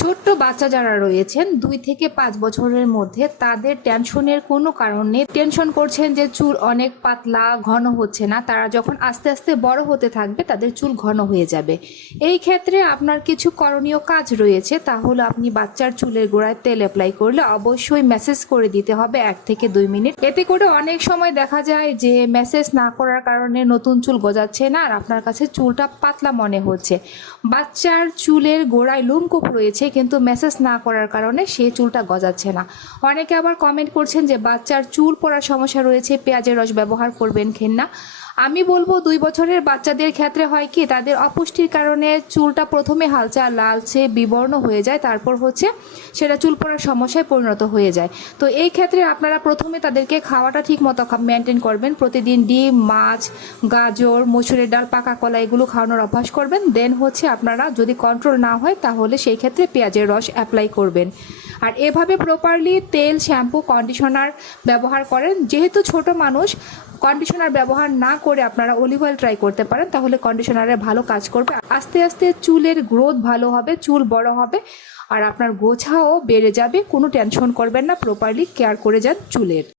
ছোট্ট বাচ্চা যারা রয়েছেন 2 থেকে 5 বছরের মধ্যে তাদের টেনশনের কোনো কারণ নেই। টেনশন করছেন যে চুল অনেক পাতলা ঘন হচ্ছে না, তারা যখন আস্তে আস্তে বড় হতে থাকবে তাদের চুল ঘন হয়ে যাবে। এই ক্ষেত্রে আপনার কিছু করণীয় কাজ রয়েছে, তা হলো আপনি বাচ্চার চুলের গোড়ায় তেল অ্যাপ্লাই করলে অবশ্যই ম্যাসেজ করে দিতে হবে 1 থেকে 2 মিনিট। এতে করে অনেক সময় দেখা যায় যে ম্যাসেজ না করার কারণে নতুন চুল গজাচ্ছে না আর আপনার কাছে চুলটা পাতলা মনে হচ্ছে। বাচ্চার চুলের গোড়ায় লোমকূপ রয়েছে কিন্তু ম্যাসেজ না করার কারণে সেই চুলটা গজাচ্ছে না। অনেকে আবার কমেন্ট করছেন যে বাচ্চার চুল পড়ার সমস্যা রয়েছে, পেঁয়াজের রস ব্যবহার করবেন না। আমি বলবো 2 বছরের বাচ্চাদের ক্ষেত্রে হয় কি, তাদের অপুষ্টির কারণে চুলটা প্রথমে হালকা লালচে বিবর্ণ হয়ে যায়, তারপর সেটা চুল পড়ার সমস্যায় পরিণত হয়ে যায়। তো এই ক্ষেত্রে আপনারা প্রথমে তাদেরকে খাওয়াটা ঠিক মতো মেনটেন করবেন। প্রতিদিন ডিম, মাছ, গাজর, মসুরের ডাল, পাকা কলা এগুলো খাওয়ানোর অভ্যাস করবেন। দেন আপনারা যদি কন্ট্রোল না হয় তাহলে সেই ক্ষেত্রে পেঁয়াজের রস অ্যাপ্লাই করবেন। আর এভাবে প্রপারলি তেল, শ্যাম্পু, কন্ডিশনার ব্যবহার করেন। যেহেতু ছোট মানুষ, কন্ডিশনার ব্যবহার না করে আপনারা অলিভ অয়েল ট্রাই করতে পারেন, তাহলে কন্ডিশনারে ভালো কাজ করবে। আস্তে আস্তে চুলের গ্রোথ ভালো হবে, চুল বড় হবে আর আপনার গোছাও বেড়ে যাবে। কোনো টেনশন করবেন না, প্রপারলি কেয়ার করে যান চুলের।